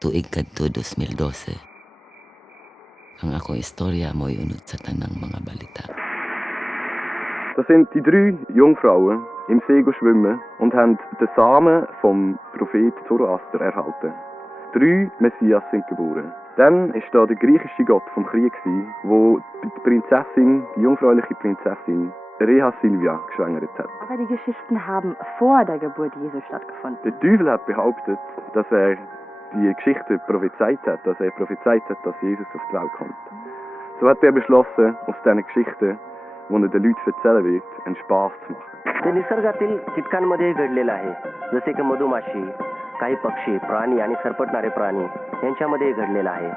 tuig kadto 2012. Ang akong istorya mo'y unod sa tanang mga balita. Da sind die 3 Jungfrauen im See geschwommen und haben den Samen vom Prophet Zoroaster erhalten. 3 Messias sind geboren. Dann ist da der griechische Gott vom Krieg, wo die Prinzessin, die jungfräuliche Prinzessin Rhea Silvia geschwängert hat. Aber die Geschichten haben vor der Geburt Jesu stattgefunden. Der Teufel hat behauptet, dass er die Geschichte prophezeit hat, dass Jesus auf die Welt kommt. So hat er beschlossen, aus diesen Geschichten, die er den Leuten erzählen wird, einen Spaß zu machen. ते निसर्गातील कीटकांमध्ये घडलेलं आहे. जसे की मधुमाशी, काही पक्षी, प्राणी आणि सरपटणारे प्राणी यांच्यामध्ये घडलेलं आहे.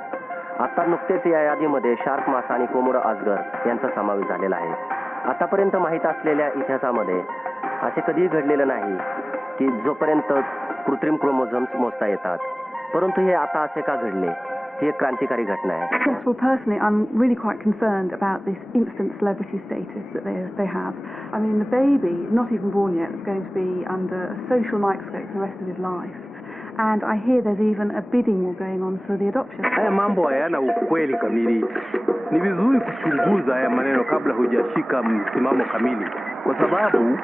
आता नुकतेच या यादीमध्ये शार्क मासा आणि कोमोडो अजगर यांचा समावेश झालेला आहे. आतापर्यंत माहीत असलेल्या इतिहासामध्ये असे कधीही घडलेलं नाही की जोपर्यंत कृत्रिम क्रोमोझोम्स मोजता येतात. परंतु हे आता असे का घडले? ही एक क्रांतिकारी घटना आहे. Yes, well, personally, I'm really quite concerned about this instant celebrity status that they have. I mean, the baby, not even born yet, is going to be under a social microscope for the rest of his life. And I hear there's even a bidding war going on for the adoption. Haya mambo hayana ukweli kamili. Ni vizuri kuchunguza haya maneno kabla hujashika msimamo kamili, kwa sababu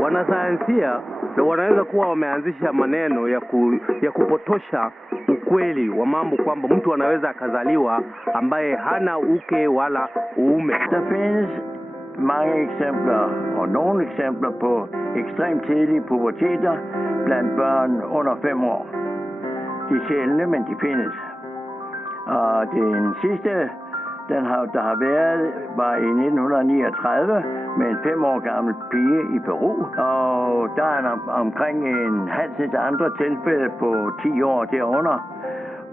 wanasayansia ndio wanaweza kuwa wameanzisha maneno ya kupotosha ukweli wa mambo kwamba mtu anaweza akazaliwa ambaye hana uke wala uume. Der findes mange eksempler, og nogle eksempler på ekstremt tidlige puberteter blandt børn under 5 år. De er sjældne, men de findes. Og den sidste, der har været, var i 1939 med en 5 år gammel pige i Peru. Og der er omkring en halvsnit andre tilfælde på 10 år derunder.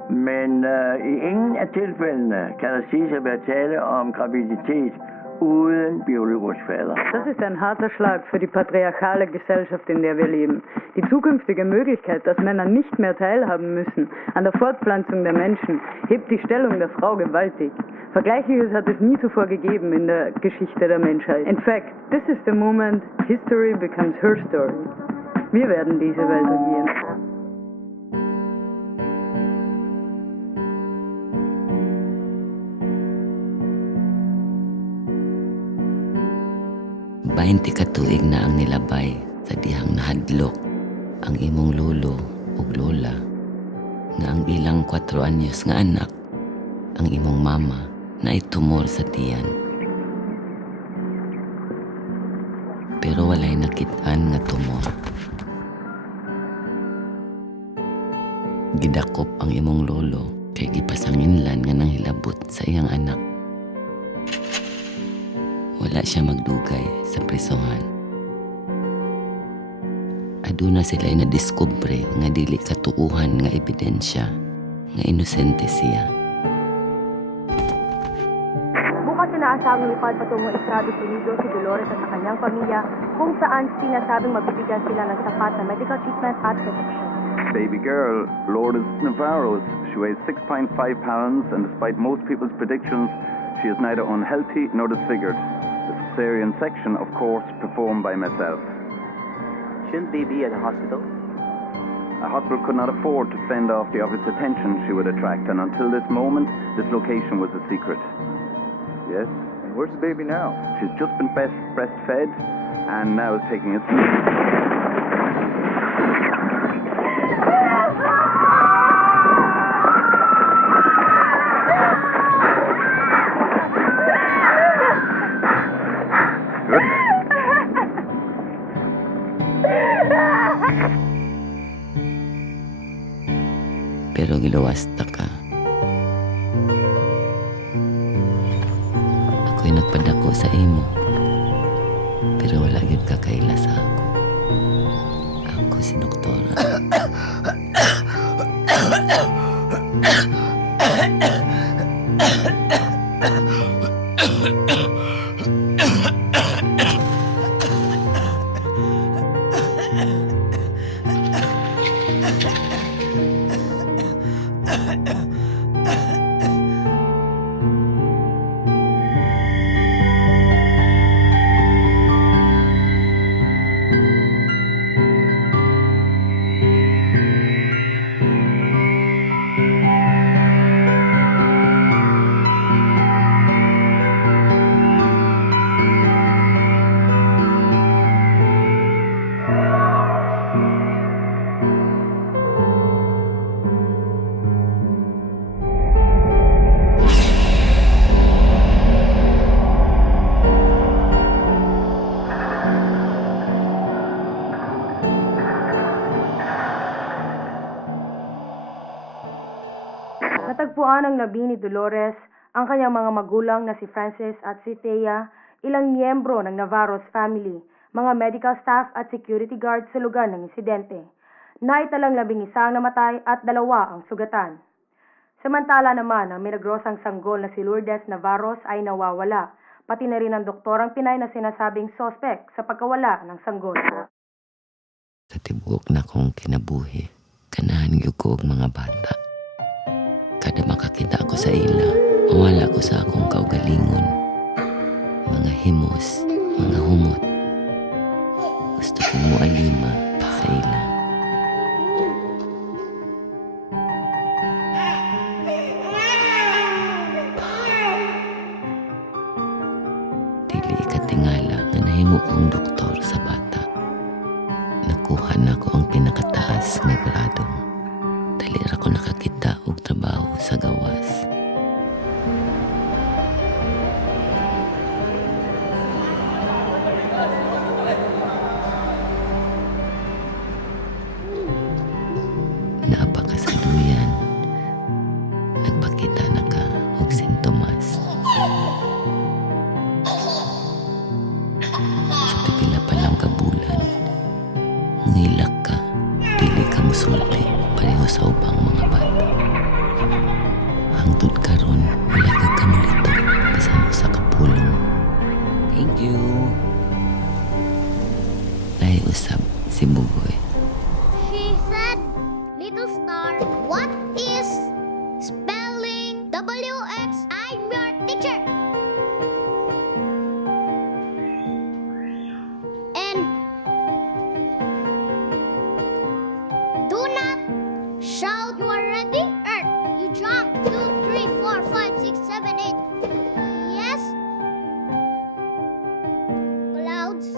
Men i ingen af tilfældene kan der siges at være tale om graviditet uden biologisch Vater. Das ist ein harter Schlag für die patriarchale Gesellschaft, in der wir leben. Die zukünftige Möglichkeit, dass Männer nicht mehr teilhaben müssen an der Fortpflanzung der Menschen, hebt die Stellung der Frau gewaltig. Vergleichliches hat es nie zuvor gegeben in der Geschichte der Menschheit. In fact, this is the moment history becomes her story. Wir werden diese Welt regieren. Bainti ka tuig na ang nilabay sa dihang nahadlok ang imong lolo ug lola nga ang ilang 4 anyos nga anak ang imong mama na itumor sa tiyan. Pero walay nakit-an nga tumor. Gidakop ang imong lolo kay gipasanginlan nga nang hilabot sa iyang anak. Wala siya magdugay sa prisohan. Aduna sila na-discover nga dili katuuhan nga ebidensya nga inosente siya. Bukas inaasahang lumipad patungong Estados Unidos si Dolores at sa kanyang pamilya kung saan sinasabing mabibigyan sila ng sapat na medical treatment at protection. Baby girl, Lourdes Navarro, she weighs 6.5 pounds and despite most people's predictions, she is neither unhealthy nor disfigured. The cesarean section, of course, performed by myself. Shouldn't they be at a hospital? A hospital could not afford to fend off the obvious attention she would attract, and until this moment, this location was a secret. Yes? And where's the baby now? She's just been breastfed and now is taking a sleep. Pero gilawasta ka. Ako'y nagpadako sa imo. Pero wala yun kakaila sa ako. Ako si Doktora. Natagpuan ng labi ni Dolores ang kanyang mga magulang na si Francis at si Thea, ilang miyembro ng Navarro's family, mga medical staff at security guard sa lugar ng insidente. Naitalang 11 ang namatay at 2 ang sugatan. Samantala naman, ang milagrosang sanggol na si Lourdes Navarros ay nawawala, pati na rin ang doktorang Pinay na sinasabing sospek sa pagkawala ng sanggol. Sa tibuok na kong kinabuhi, ganahan gyud ko og mga bata. Kada makakita ako sa ila, mawala ko sa akong kaugalingon. Mga himos, mga humot. Gusto kong mualima sa ila. Dili ikatingala nga nahimo kong doktor sa bata. Nakuha na ko ang pinakataas nga grado. Dali ra ko nakakita og trabaho sa gawas. Napakasaluyan. Nagpakita na ka og sintomas. Sa pipila pa lang ka bulan, ngilak ka, dili ka musulti, pareho sa ubang mga bata. Hangtod karon, wala ka kamulito, kasama sa kapulong. Thank you. Lahi usab si Bugoy. She said, "Little star, what is spelling WX? I'm your teacher." And do not shout, "You are ready?" Earth, you jump. 2, 3, 4, 5, 6, 7, 8. Yes. Clouds.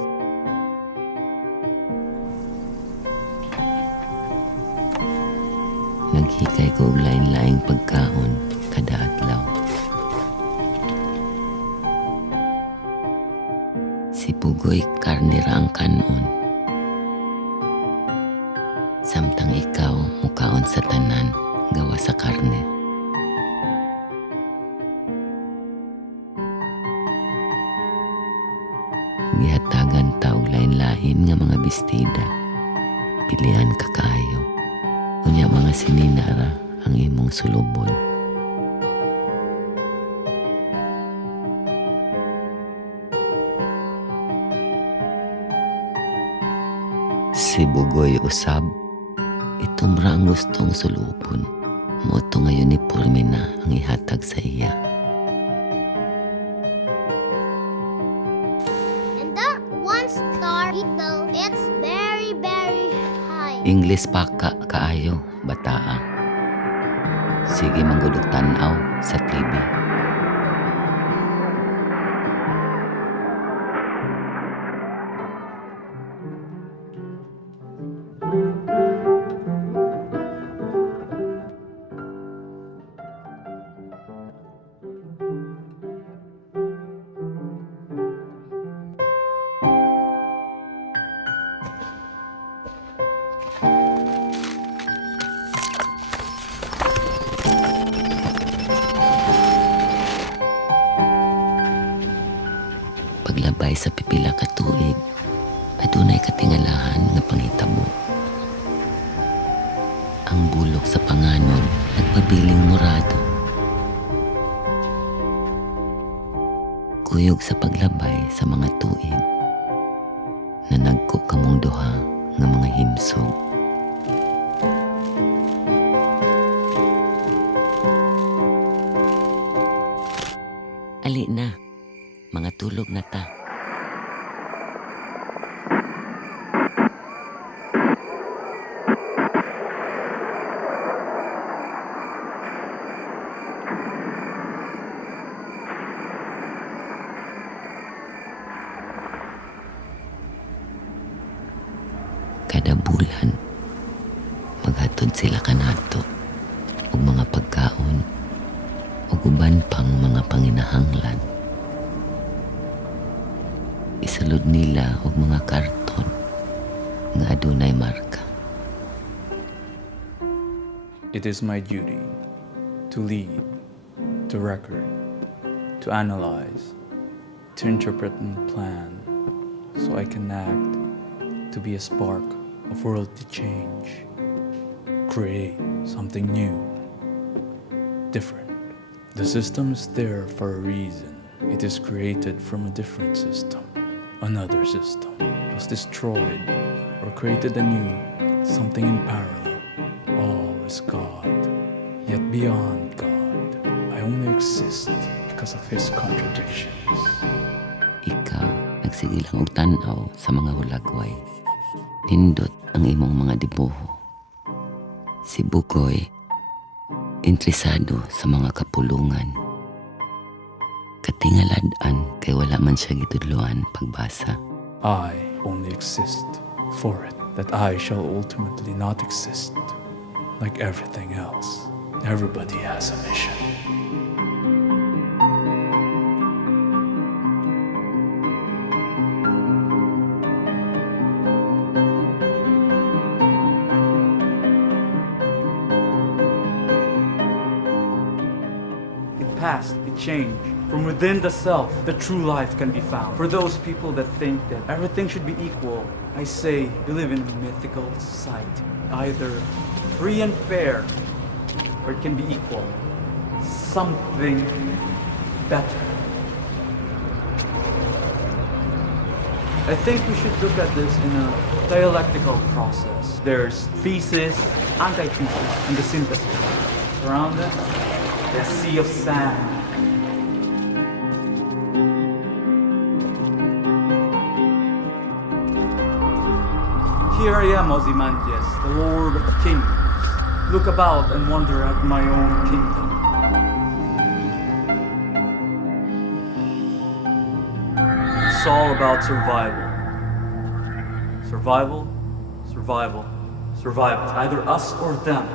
Naghikay ko og lain-laing pagkaon kada adlaw. Si Bugoy karne ra ang kanon. Samtang ikaw mukaon sa tanan gawa sa karne. Gihatagan ta og lain-lain nga mga bestida. Pilian ka kaayo. Unya mga sininara ang imong sulubon. Si Bugoy usab, itumra ang gustong sulubon. Moto nga uniforme na ang ihatag sa iya. And that 1 star eagle, it's very, very high. English pa ka kaayo, bataa. Sige manggudog tanaw sa TV. Paglabay sa pipila ka tuig, adunay katingalahan nga panghitabo. Ang bulok sa panganon nagpabiling morado. Kuyog sa paglabay sa mga tuig, na nagko kamong duha nga mga himsog. Ali na. Mga tulog na ta. Kada bulan, maghatod sila kanato og mga pagkaon ug uban pang mga panginahanglan. Isalud nila og mga karton nga adunay marka. It is my duty to lead, to record, to analyze, to interpret and plan, so I can act, to be a spark of worldly change, create something new, different. The system is there for a reason. It is created from a different system, another system. It was destroyed or created anew, something in parallel. All is God, yet beyond God, I only exist because of His contradictions. Ikaw, nagsigilang og tanaw sa mga hulagway. Nindot ang imong mga dibuho. Si Bugoy, interesado sa mga kapulungan. Katingaladan kay wala man siya gitudloan pagbasa. I only exist for it, that I shall ultimately not exist like everything else. Everybody has a mission. Past, it changed. From within the self, the true life can be found. For those people that think that everything should be equal, I say we live in a mythical society. Either free and fair, or it can be equal. Something better. I think we should look at this in a dialectical process. There's thesis, antithesis, and the synthesis. Around it, the sea of sand. Here I am, Ozymandias, the Lord of Kings. Look about and wonder at my own kingdom. It's all about survival. Survival, survival, survival. It's either us or them.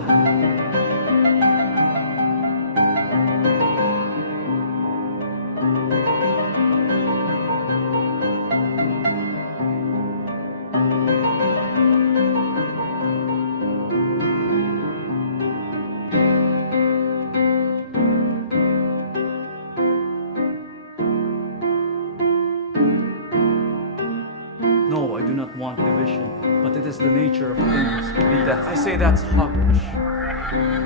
No, I do not want division, but it is the nature of things to be that. I say that's hogwash.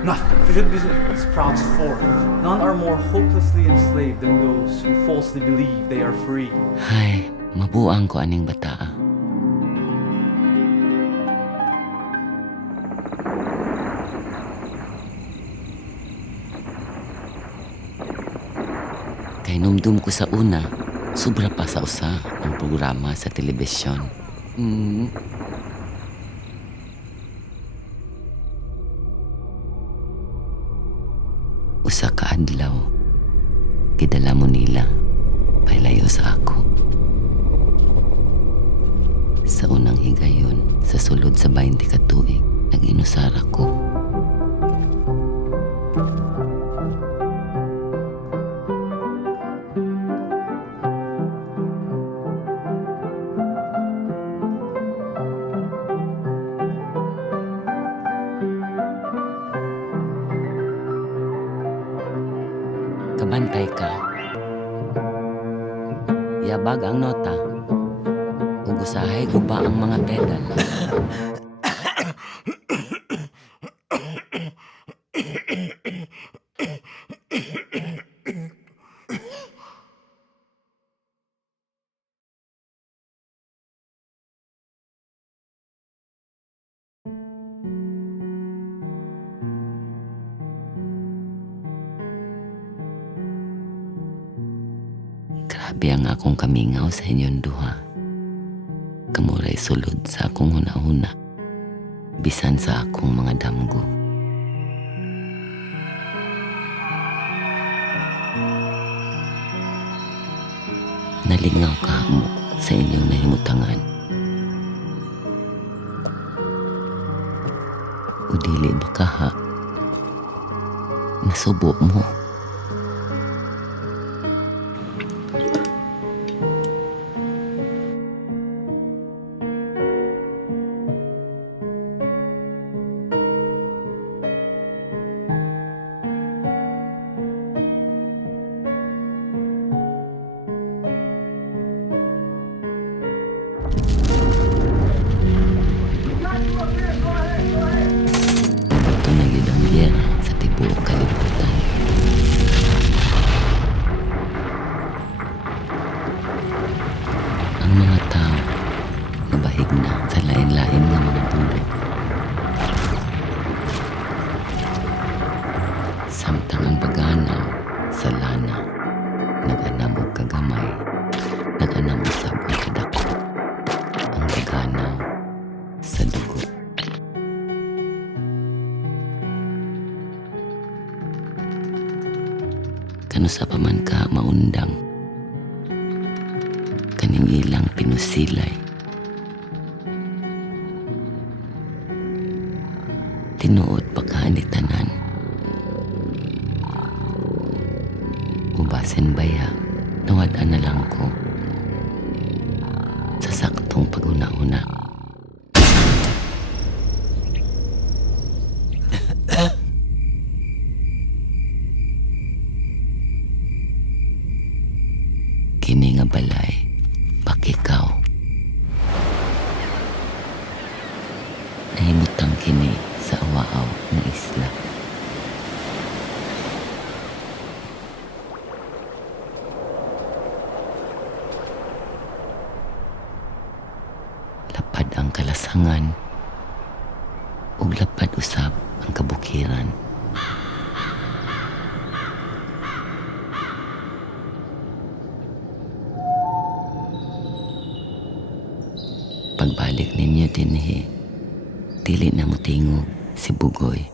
Nothing should be sprouts forth. None are more hopelessly enslaved than those who falsely believe they are free. Hay, mabuang ko aning bata. Kay numdum ko sa una, sobra pa sa usa ang programa sa telebisyon. Usa ka adlaw, gidala mo nila palayo sa ako. Sa unang higayon, sa sulod sa 20 ka tuig, nag-inusar ako. Kabantay ka. Yabag ang nota. Ug usahay guba ang mga pedal. Grabe ang akong kamingaw sa inyong duha. Kamuray sulod sa akong huna-huna, bisan sa akong mga damgo. Nalingaw kahamo sa inyong nahimutangan. O dili ba kaha? Nasubo mo. nagpabahig na sa lain-lain nga mga dulo. Samtang ang baganaw sa lana, nag-anam og kagamay, nag-anam usab og kadako. Ang baganaw sa dugo. Kanusa pa man ka maundang, kaning ilang pinusilay. Tinuod pa ka ni tanan. Ubasen baya, nawad-an na lang ko sa saktong pag-una-una. Kini nga balay, pakikaw. Nahimutang kini sa awaaw na isla. Lapad ang kalasangan, ug lapad usab ang kabukiran. Pagbalik ninyo dinhi, dili na mutingog si Bugoy.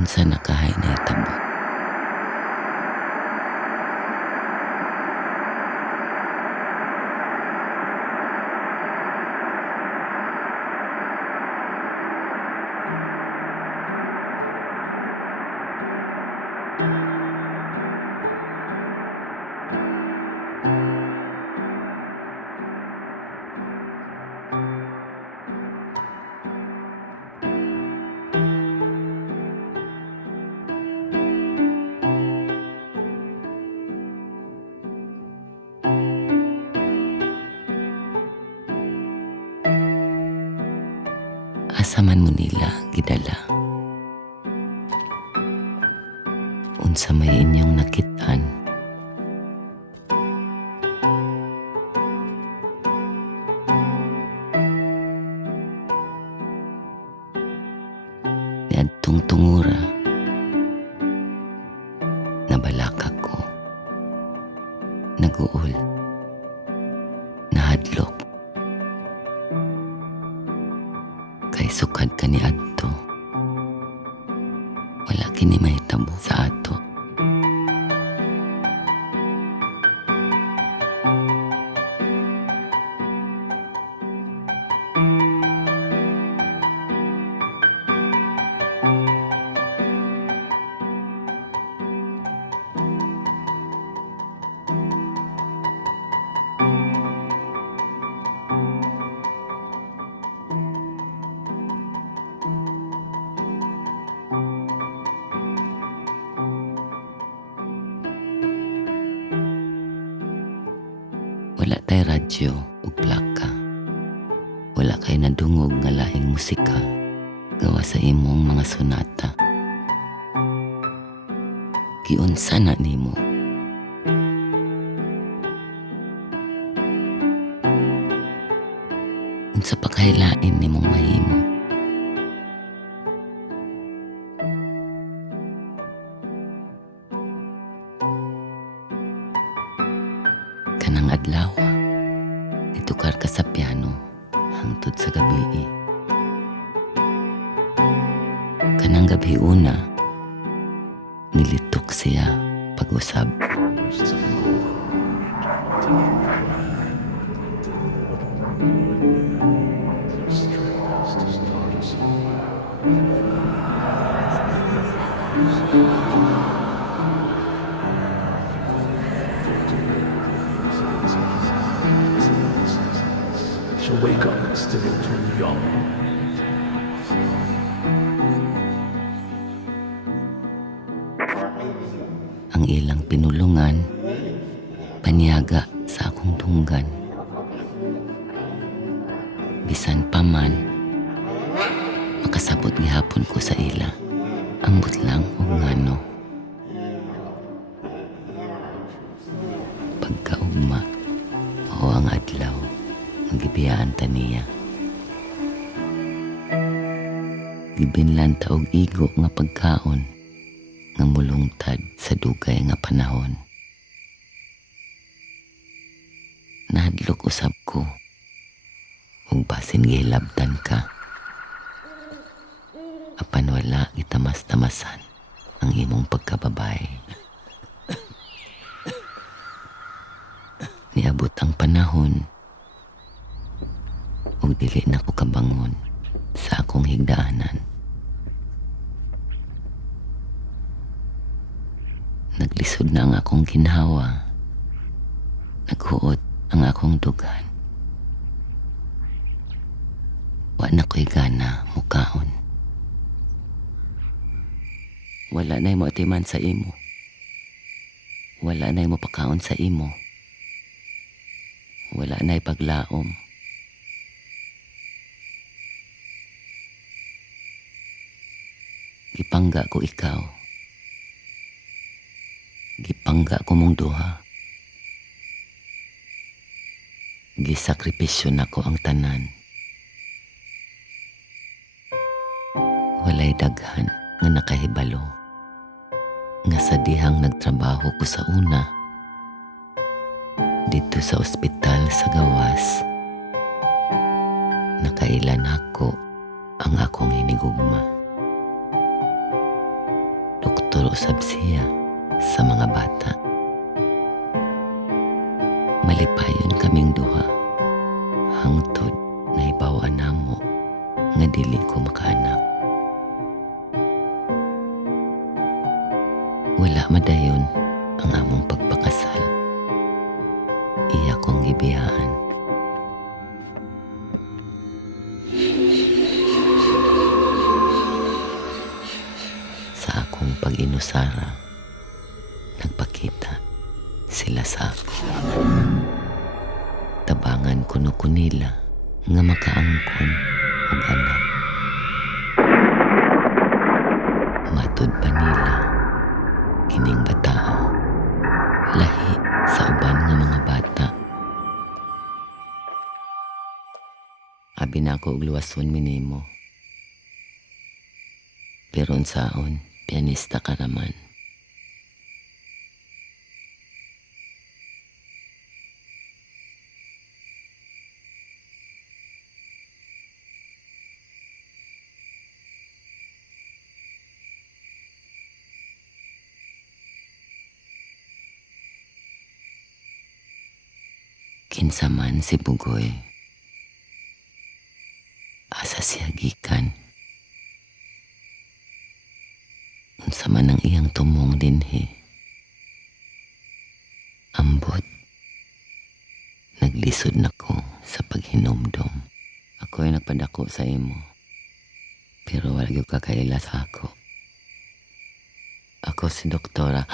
Unsa nakahay na itabo. Asa man mo nila gidala. Unsa may inyong nakitaan. Niadtong tungura, nabalaka ko, naguol, nahadlok. Kay sukad ka ni adto, wala kini mahitabo sa ato. Wala tay radyo o plaka. Wala kay nadungog nga laing musika gawa sa imong mga sonata. Giunsa na nimo. Unsa pa kahalain nimong mahimo. Kanang adlaw, itukar ka sa piano hangtod sa gabi. Kanang gabi una, nilitok siya pag-usab. She'll wake up still too young. Ang ilang pinulungan, paniyaga sa akong tunggan. Bisan pa man, makasabot gihapon ko sa ila. Ambot lang o ngano. Pagkaugma, o ang adlaw, magibiyaan ta niya. Gibinlan taog igo nga pagkaon, nga mulungtad sa dugay nga panahon. Nahadlok usab ko, ug basin gihilabtan ka. Apan wala itamas-tamasan ang imong pagkababay. Niabot ang panahon, ug dili na ko kabangon sa akong higdaanan. Naglisod na ang akong ginhawa. Naghuot ang akong dugan. Wa na ko'y gana mukaon. Wala na'y mo atiman sa imo. Wala na'y mo pakaon sa imo. Wala na'y paglaom. Gipangga ko ikaw. Gipangga ko mong duha. Gisakripisyo na ko ang tanan. Walay daghan nga nakahibalo. Nga sa dihang nagtrabaho ko sa una, dito sa ospital sa gawas, nakailan ako ang akong hinigugma. Doktor usab siya sa mga bata. Malipayon kaming duha, hangtod na ibawa namo nga dili ko makaanak. Wala madayon ang among pagpakasal. Iya kong gibiyaan. Sa akong pag-inusara, nagpakita sila sa ako. Tabangan kuno ko nila nga makaangkon og anak. Matud pa nila kining bataa, lahi sa uban nga mga bata. Abi na ako og luwason minimo. Pero unsaon, pianista ka raman. Kinsa man si Bugoy, asa siya gikan. Unsa man ang iyang tumong dinhi, ambot, naglisod na ko sa paghinumdum. Ako'y nagpadako sa imo, pero wala gyud ka kaila sa ako. Ako si Doktora